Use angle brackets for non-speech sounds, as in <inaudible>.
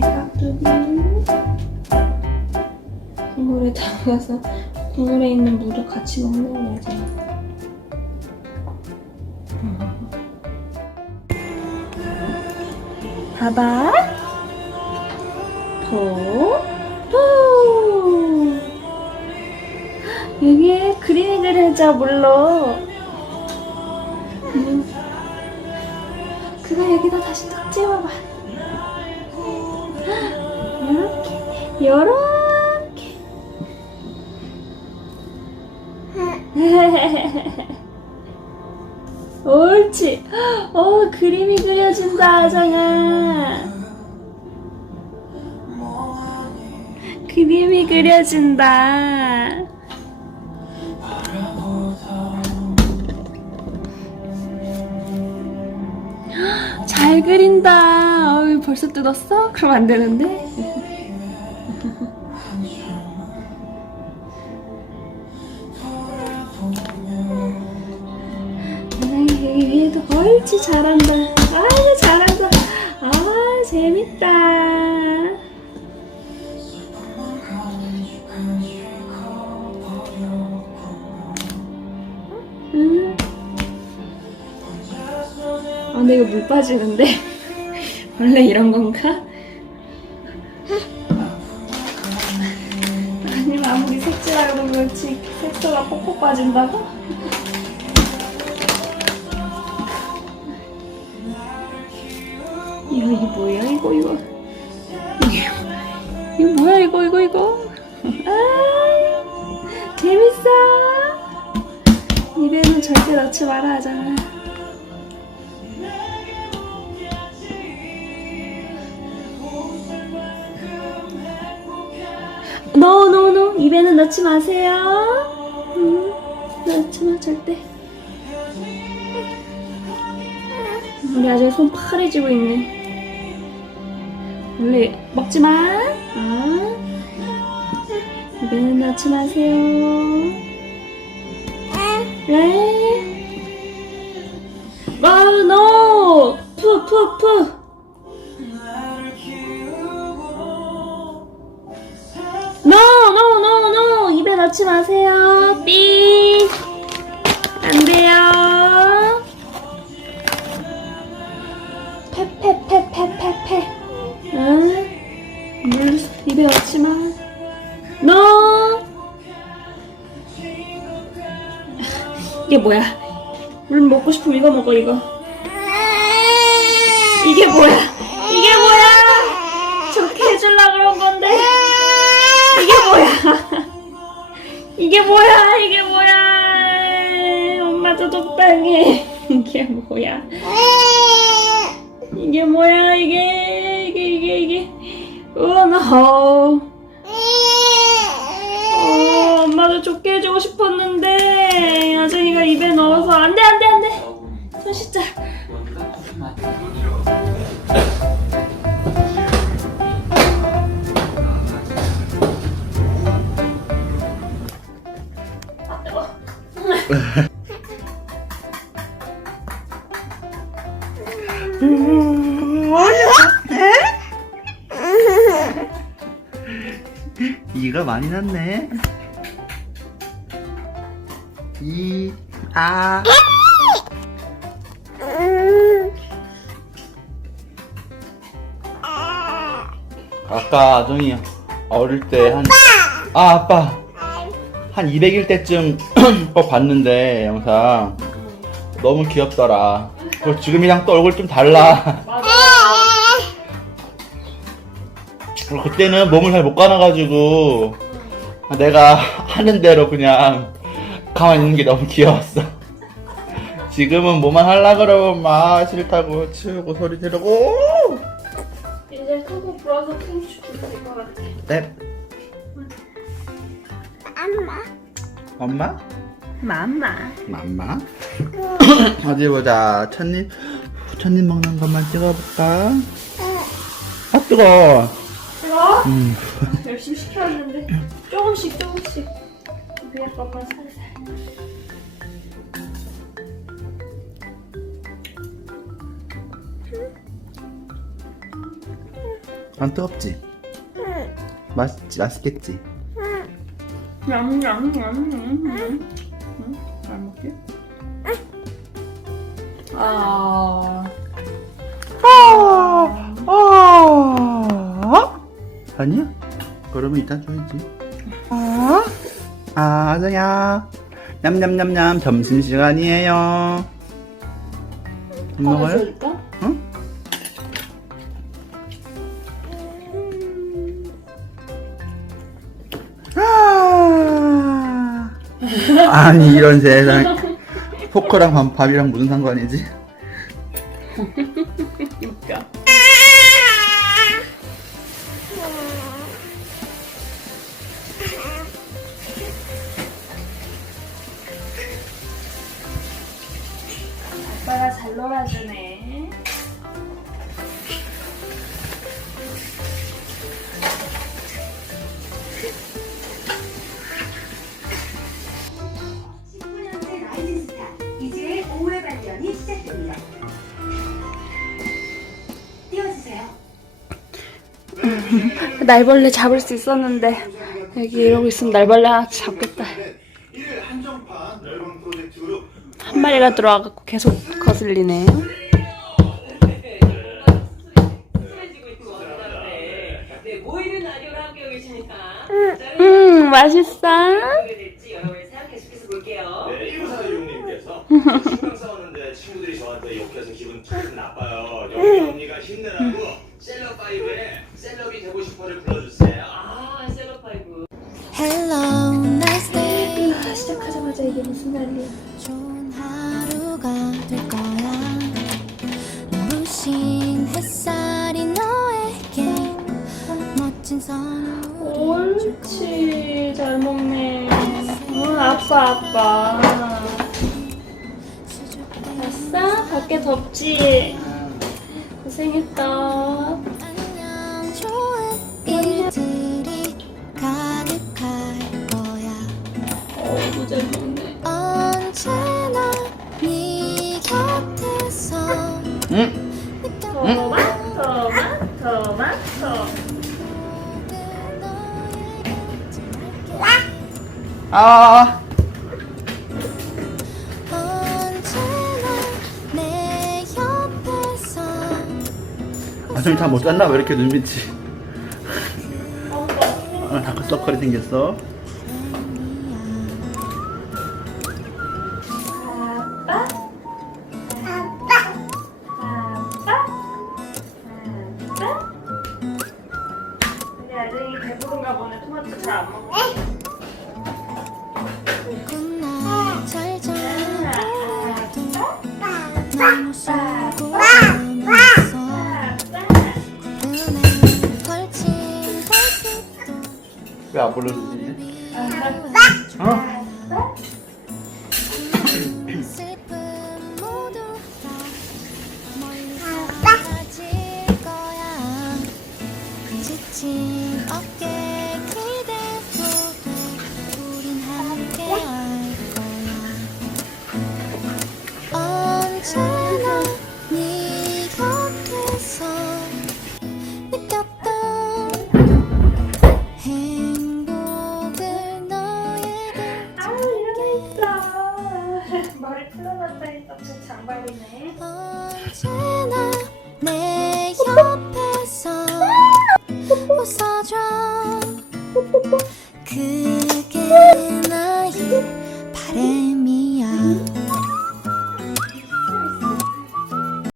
대각두기 국물에 담가서 국물에 있는 무도 같이 먹는 거지. 봐봐. 도, 도. 여기에 그림이 그려져, 물로. 음. 그거 여기다 다시 딱 찍어봐. 요렇게. <laughs> 옳지. 어, 그림이 그려진다, 아정아. 그림이 그려진다. <gasps> 잘 그린다. 어이, 벌써 뜯었어? 그럼 안 되는데? 얘도 옳지 잘한다. 아유 잘한다. 아 재밌다. 음. 아 근데 이거 물 빠지는데 <laughs> 원래 이런 건가? 폭폭 빠진다고? 이거 이게 뭐야 이거 이거 이거 뭐야 이거 이거 이거 아 재밌어 입에는 절대 넣지 마라 하잖아 노, 노, 노. 입에는 넣지 마세요. 마, 절대. 우리 아직 손 파래지고 있네. 원래 먹지 마. 아. 입에는 넣지 마세요. 네. 아, 노! 푸, 푸, 푸. 노, 노, 노, 노! 입에 넣지 마세요. 삐! 페페페페페페. 응? 물 입에 넣지 마. 노! <laughs> 이게 뭐야? 물 먹고 싶으면 이거 먹어, 이거. 이게 뭐야? 이게 뭐야? 좋게 해주려고 그런 건데. 이게 뭐야? <laughs> 이게 뭐야? 이게 뭐야? 엄마도 적당해. <laughs> 이게 뭐야? 이게 뭐야? 이게 이게 이게 이게. 으너. 어, 엄마도 좋게 해주고 싶었는데 아정이가 입에 넣어서 안돼 안돼 안돼. 손 씻자. <laughs> 이가 많이 났네. 이, 아. 아까 아정이 어릴 때 한, 아, 아빠. 한 200일 때쯤 <clears throat> 거 봤는데, 영상. 너무 귀엽더라. 그리고 지금이랑 또 얼굴 좀 달라. 그리고 그때는 몸을 잘 못 가놔가지고 내가 하는 대로 그냥 가만히 있는 게 너무 귀여웠어. 지금은 뭐만 하려 그러면 막 싫다고 치우고 소리 지르고. 이제 크고 불어서 킹슈 줄것 같아. 네. 엄마? 맘마. 맘마? <coughs> 어디 보자. 첫입, 첫입 먹는 것만 찍어볼까? 아, 뜨거 워. 들어? 음. <laughs> 열심히 시켜왔는데 조금씩 조금씩 위에 것만 살살. 안 뜨겁지? 맛있지? 맛있겠지? 냠냠냠냠. 응? 잘 먹게. 아. 아, 아니야? 그러면 이따 줘야지. 아, 아, 아정야. 냠냠냠냠 점심 시간이에요. 밥 먹어요? 줄까? 응? 아, 아니 이런 세상 포크랑 밥, 밥이랑 무슨 상관이지? 날벌레 잡을 수 있었는데 여기 이러고 있으면 날벌레 하나 잡겠다. 한 마리가 들어와갖고 계속 거슬리네. 계십니까? 음 맛있어. 네, 1416님께서 친구랑 싸우는데 친구들이 저한테 욕해서 기분 참 나빠요. 여기 언니가 힘내라고 셀럽 파이브에 셀럽이 되고 싶어를 불러주세요. 아, 셀럽 파이브. Hello, nice day. 아, 시작하자마자 이게 무슨 난리야. 좋은 하루가 될 거야. 눈부신 햇살이 너에게 멋진 선물을 줄 옳지 잘 먹네. 응 아빠 아빠. 아싸 밖에 덥지. 고생했다. 토마토 토마토. 아, 옆에서 아정이 잠못 잤나? 왜 이렇게 눈빛이? 아, 다크서클이 생겼어. 배부른가 보네. 토마토 잘 안 먹어. 굿나잇 잘 자. 아빠 너무 수고하면서 아빠. 눈에 걸친 달빛도 왜안 불러주지? 어? <laughs> 머리 풀어놨다 했다. 장발이네.